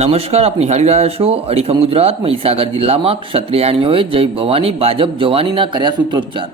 નમસ્કાર, આપ નિહાળી રહ્યા છો અડીખમ ગુજરાત, મહીસાગર જિલ્લામાં ક્ષત્રિયાણીઓએ જય ભવાની, ભાજપ જવાનીના કર્યા સૂત્રોચ્ચાર.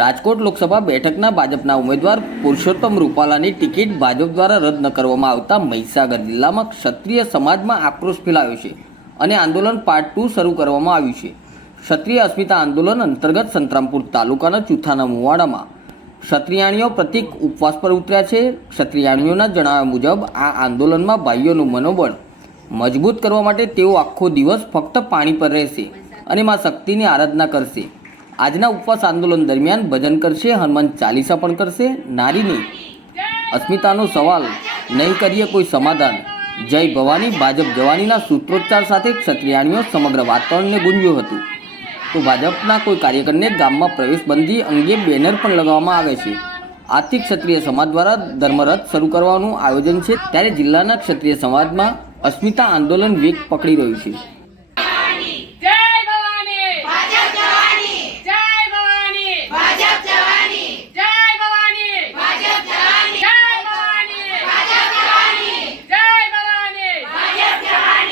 રાજકોટ લોકસભા બેઠકના ભાજપના ઉમેદવાર પુરુષોત્તમ રૂપાલાની ટિકિટ ભાજપ દ્વારા રદ ન કરવામાં આવતા મહીસાગર જિલ્લામાં ક્ષત્રિય સમાજમાં આક્રોશ ફેલાયો છે અને આંદોલન પાર્ટ ટુ શરૂ કરવામાં આવ્યું છે. ક્ષત્રિય અસ્મિતા આંદોલન અંતર્ગત સંતરામપુર તાલુકાના ચુથાના મુવાડામાં ક્ષત્રિયાણીઓ પ્રતિક ઉપવાસ પર ઉતર્યા છે. ક્ષત્રિયાણીઓના જણાવ્યા મુજબ આ આંદોલનમાં ભાઈઓનું મનોબળ મજબૂત કરવા માટે તેઓ આખો દિવસ ફક્ત પાણી પર રહેશે અને મા શક્તિની આરાધના કરશે. આજના ઉપવાસ આંદોલન દરમિયાન ભજન કરશે, હનુમાન ચાલીસા પણ કરશે. નારીની અસ્મિતાનો સવાલ નહીં કરીએ કોઈ સમાધાન. જય ભવાની, ભાજપ જવાનીના સૂત્રોચ્ચાર સાથે ક્ષત્રિયાણીઓ સમગ્ર વાતાવરણને ગુંજ્યું હતું. તો ભાજપના કોઈ કાર્યકરને ગામમાં પ્રવેશબંધી અંગે બેનર પણ લગાવવામાં આવે છે. આથી ક્ષત્રિય સમાજ દ્વારા ધર્મરથ શરૂ કરવાનું આયોજન છે. ત્યારે જિલ્લાના ક્ષત્રિય સમાજમાં અસ્મિતા આંદોલન વેગ પકડી રહ્યું છે જય ભવાની ભાજપ જવાની જય ભવાની ભાજપ જવાની જય ભવાની ભાજપ જવાની જય ભવાની ભાજપ જવાની જય ભવાની ભાજપ જવાની